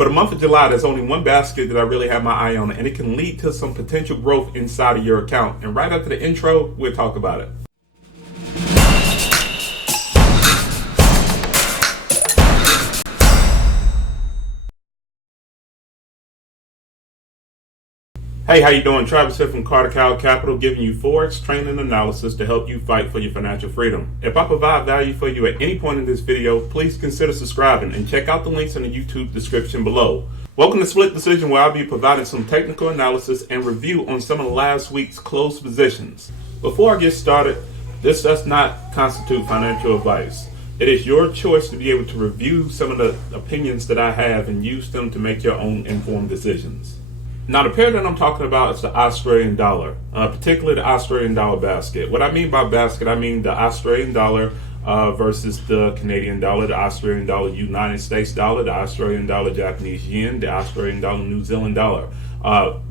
For the month of July, there's only one basket that I really have my eye on, and it can lead to some potential growth inside of your account. And right after the intro, we'll talk about it. Hey, how you doing? Travis here from Carter Cow Capital, giving you Forex training analysis to help you fight for your financial freedom. If I provide value for you at any point in this video, please consider subscribing and check out the links in the YouTube description below. Welcome to Split Decision, where I'll be providing some technical analysis and review on some of last week's closed positions. Before I get started, this does not constitute financial advice. It is your choice to be able to review some of the opinions that I have and use them to make your own informed decisions. Now, the pair that I'm talking about is the Australian dollar, particularly the Australian dollar basket. What I mean by basket, I mean the Australian dollar versus the Canadian dollar, the Australian dollar United States dollar, the Australian dollar Japanese yen, the Australian dollar New Zealand dollar.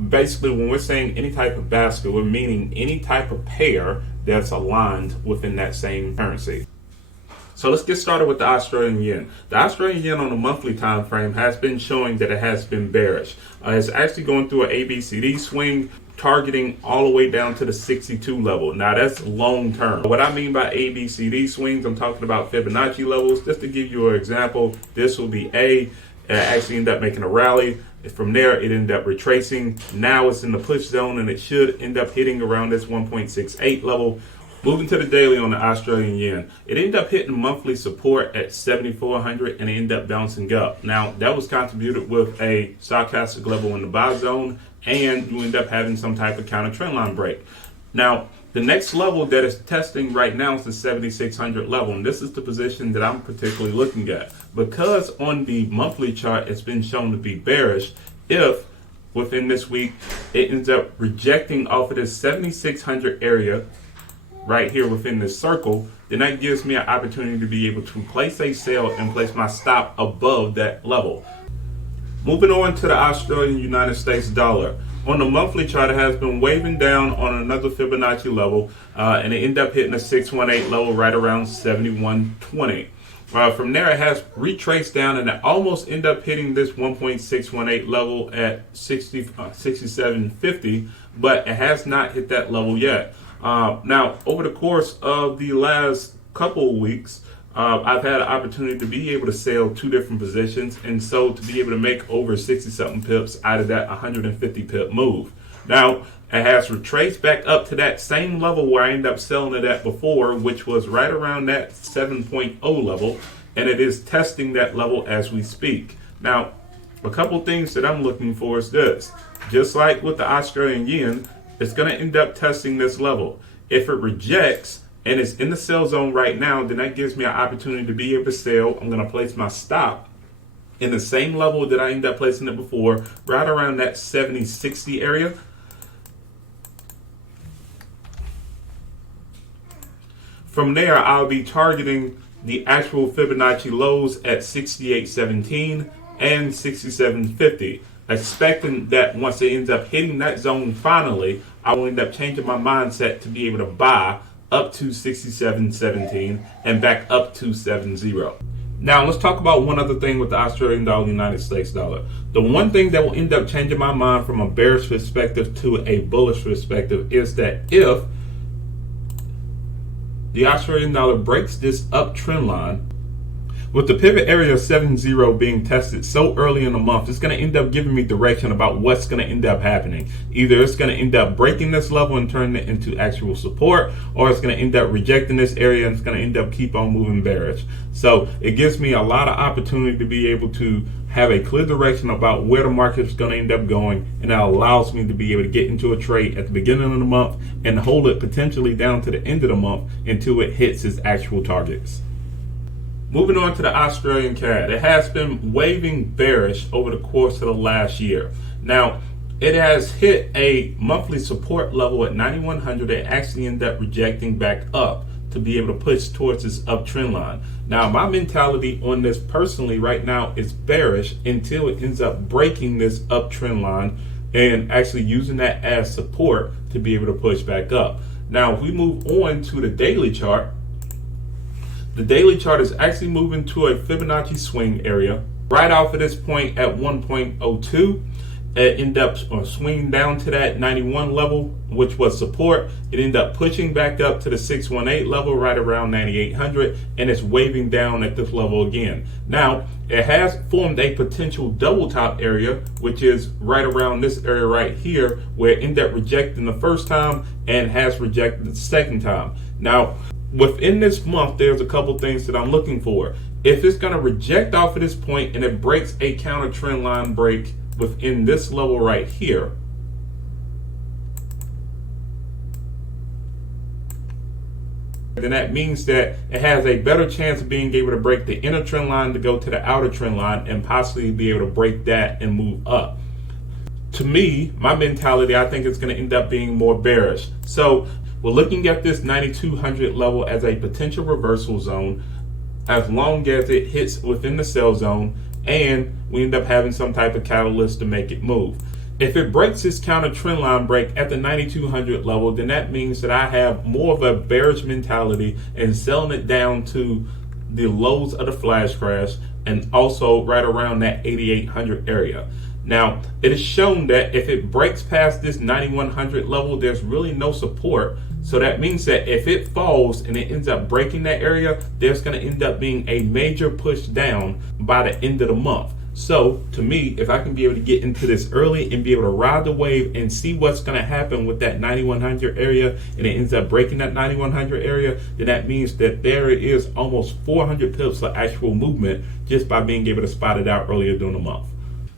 Basically, when we're saying any type of basket, we're meaning any type of pair that's aligned within that same currency. So let's get started with the Australian yen. The Australian yen on a monthly time frame has been showing that it has been bearish. It's actually going through an ABCD swing, targeting all the way down to the 62 level. Now that's long term. What I mean by ABCD swings, I'm talking about Fibonacci levels. Just to give you an example, this will be A. It actually ended up making a rally. From there, it ended up retracing. Now it's in the push zone, and it should end up hitting around this 1.68 level. Moving to the daily on the Australian yen, it ended up hitting monthly support at 7,400 and it ended up bouncing up. Now, that was contributed with a stochastic level in the buy zone, and you end up having some type of counter trend line break. Now, the next level that is testing right now is the 7,600 level, and this is the position that I'm particularly looking at. Because on the monthly chart, it's been shown to be bearish, if within this week it ends up rejecting off of this 7,600 area, right here within this circle, then that gives me an opportunity to be able to place a sale and place my stop above that level. Moving on to the Australian United States dollar. On the monthly chart, it has been waving down on another Fibonacci level, and it ended up hitting a 618 level right around 7120. From there, it has retraced down and it almost ended up hitting this 1.618 level at 67.50, but it has not hit that level yet. Now, over the course of the last couple of weeks, I've had an opportunity to be able to sell two different positions, and so to be able to make over 60-something pips out of that 150 pip move. Now, it has retraced back up to that same level where I ended up selling it at before, which was right around that 7.0 level, and it is testing that level as we speak. Now, a couple things that I'm looking for is this. Just like with the Australian yen, it's going to end up testing this level. If it rejects and it's in the sell zone right now, then that gives me an opportunity to be able to sell. I'm going to place my stop in the same level that I ended up placing it before, right around that 70-60 area. From there, I'll be targeting the actual Fibonacci lows at 68.17 and 67.50. Expecting that once it ends up hitting that zone finally, I will end up changing my mindset to be able to buy up to 67.17 and back up to 70. Now, let's talk about one other thing with the Australian dollar, United States dollar. The one thing that will end up changing my mind from a bearish perspective to a bullish perspective is that if the Australian dollar breaks this uptrend line, with the pivot area of 70 being tested so early in the month, it's going to end up giving me direction about what's going to end up happening. Either it's going to end up breaking this level and turning it into actual support, or it's going to end up rejecting this area and it's going to end up keep on moving bearish. So it gives me a lot of opportunity to be able to have a clear direction about where the market is going to end up going, and that allows me to be able to get into a trade at the beginning of the month and hold it potentially down to the end of the month until it hits its actual targets. Moving on to the Australian CAD, it has been waving bearish over the course of the last year. Now, it has hit a monthly support level at 9,100 and actually ended up rejecting back up to be able to push towards this uptrend line. Now, my mentality on this personally right now is bearish until it ends up breaking this uptrend line and actually using that as support to be able to push back up. Now, if we move on to the daily chart, the daily chart is actually moving to a Fibonacci swing area right off of this point at 1.02. It ended up swinging down to that 91 level, which was support. It ended up pushing back up to the 618 level right around 9800, and it's waving down at this level again. Now, it has formed a potential double top area, which is right around this area right here, where it ended up rejecting the first time and has rejected the second time. Now, within this month, there's a couple things that I'm looking for. If it's going to reject off of this point and it breaks a counter trend line break within this level right here, then that means that it has a better chance of being able to break the inner trend line to go to the outer trend line and possibly be able to break that and move up. To me, my mentality, I think it's going to end up being more bearish. So we're looking at this 9200 level as a potential reversal zone as long as it hits within the sell zone and we end up having some type of catalyst to make it move. If it breaks this counter trend line break at the 9200 level, then that means that I have more of a bearish mentality and selling it down to the lows of the flash crash and also right around that 8800 area. Now, it is shown that if it breaks past this 9100 level, there's really no support. So that means that if it falls and it ends up breaking that area, there's going to end up being a major push down by the end of the month. So to me, if I can be able to get into this early and be able to ride the wave and see what's going to happen with that 9100 area, and it ends up breaking that 9100 area, then that means that there is almost 400 pips of actual movement just by being able to spot it out earlier during the month.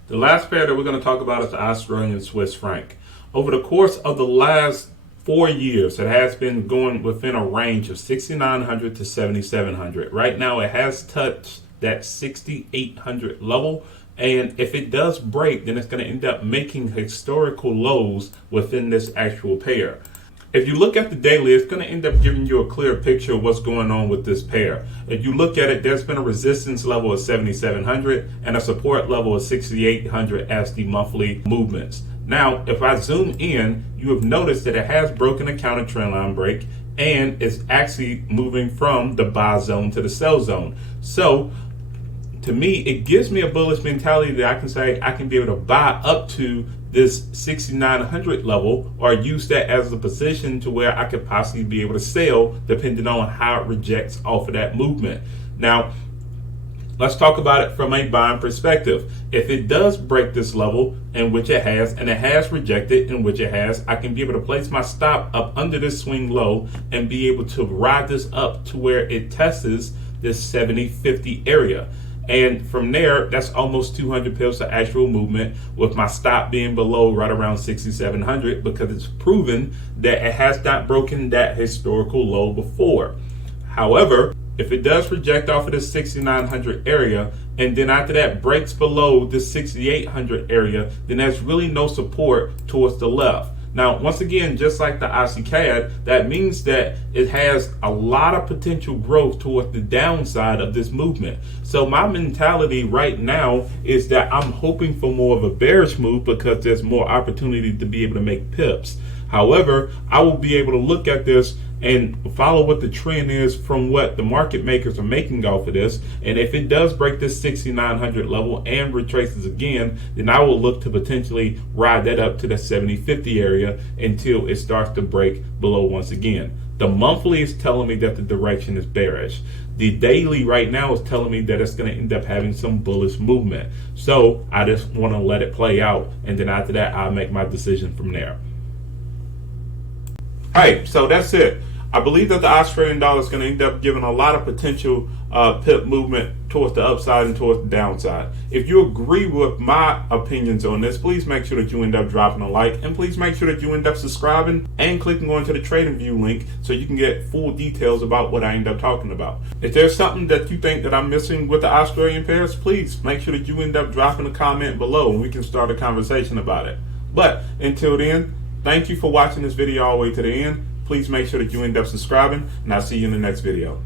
The last pair that we're going to talk about is the Australian Swiss franc. Over the course of the last 4 years, it has been going within a range of 6,900 to 7,700. Right now, it has touched that 6,800 level, and if it does break, then it's going to end up making historical lows within this actual pair. If you look at the daily, it's going to end up giving you a clear picture of what's going on with this pair. If you look at it, there's been a resistance level of 7,700 and a support level of 6,800 as the monthly movements. Now, if I zoom in, you have noticed that it has broken a counter trend line break and it's actually moving from the buy zone to the sell zone. So, to me, it gives me a bullish mentality that I can say I can be able to buy up to this 6,900 level or use that as a position to where I could possibly be able to sell depending on how it rejects off of that movement. Now, let's talk about it from a buying perspective. If it does break this level, in which it has, and it has rejected, in which it has, I can be able to place my stop up under this swing low and be able to ride this up to where it tests this 70-50 area. And from there, that's almost 200 pips of actual movement, with my stop being below right around 6,700 because it's proven that it has not broken that historical low before. However, if it does reject off of this 6,900 area and then after that breaks below this 6,800 area, then there's really no support towards the left. Now, once again, just like the ICAD, that means that it has a lot of potential growth towards the downside of this movement. So my mentality right now is that I'm hoping for more of a bearish move because there's more opportunity to be able to make pips. However, I will be able to look at this and follow what the trend is from what the market makers are making off of this. And if it does break this 6,900 level and retraces again, then I will look to potentially ride that up to the 70-50 area until it starts to break below once again. The monthly is telling me that the direction is bearish. The daily right now is telling me that it's going to end up having some bullish movement. So I just want to let it play out, and then after that, I'll make my decision from there. All right, so that's it. I believe that the Australian dollar is going to end up giving a lot of potential pip movement towards the upside and towards the downside. If you agree with my opinions on this, please make sure that you end up dropping a like, and please make sure that you end up subscribing and clicking on to the Trading View link so you can get full details about what I end up talking about. If there's something that you think that I'm missing with the Australian pairs, please make sure that you end up dropping a comment below and we can start a conversation about it. But until then, thank you for watching this video all the way to the end. Please make sure that you end up subscribing, and I'll see you in the next video.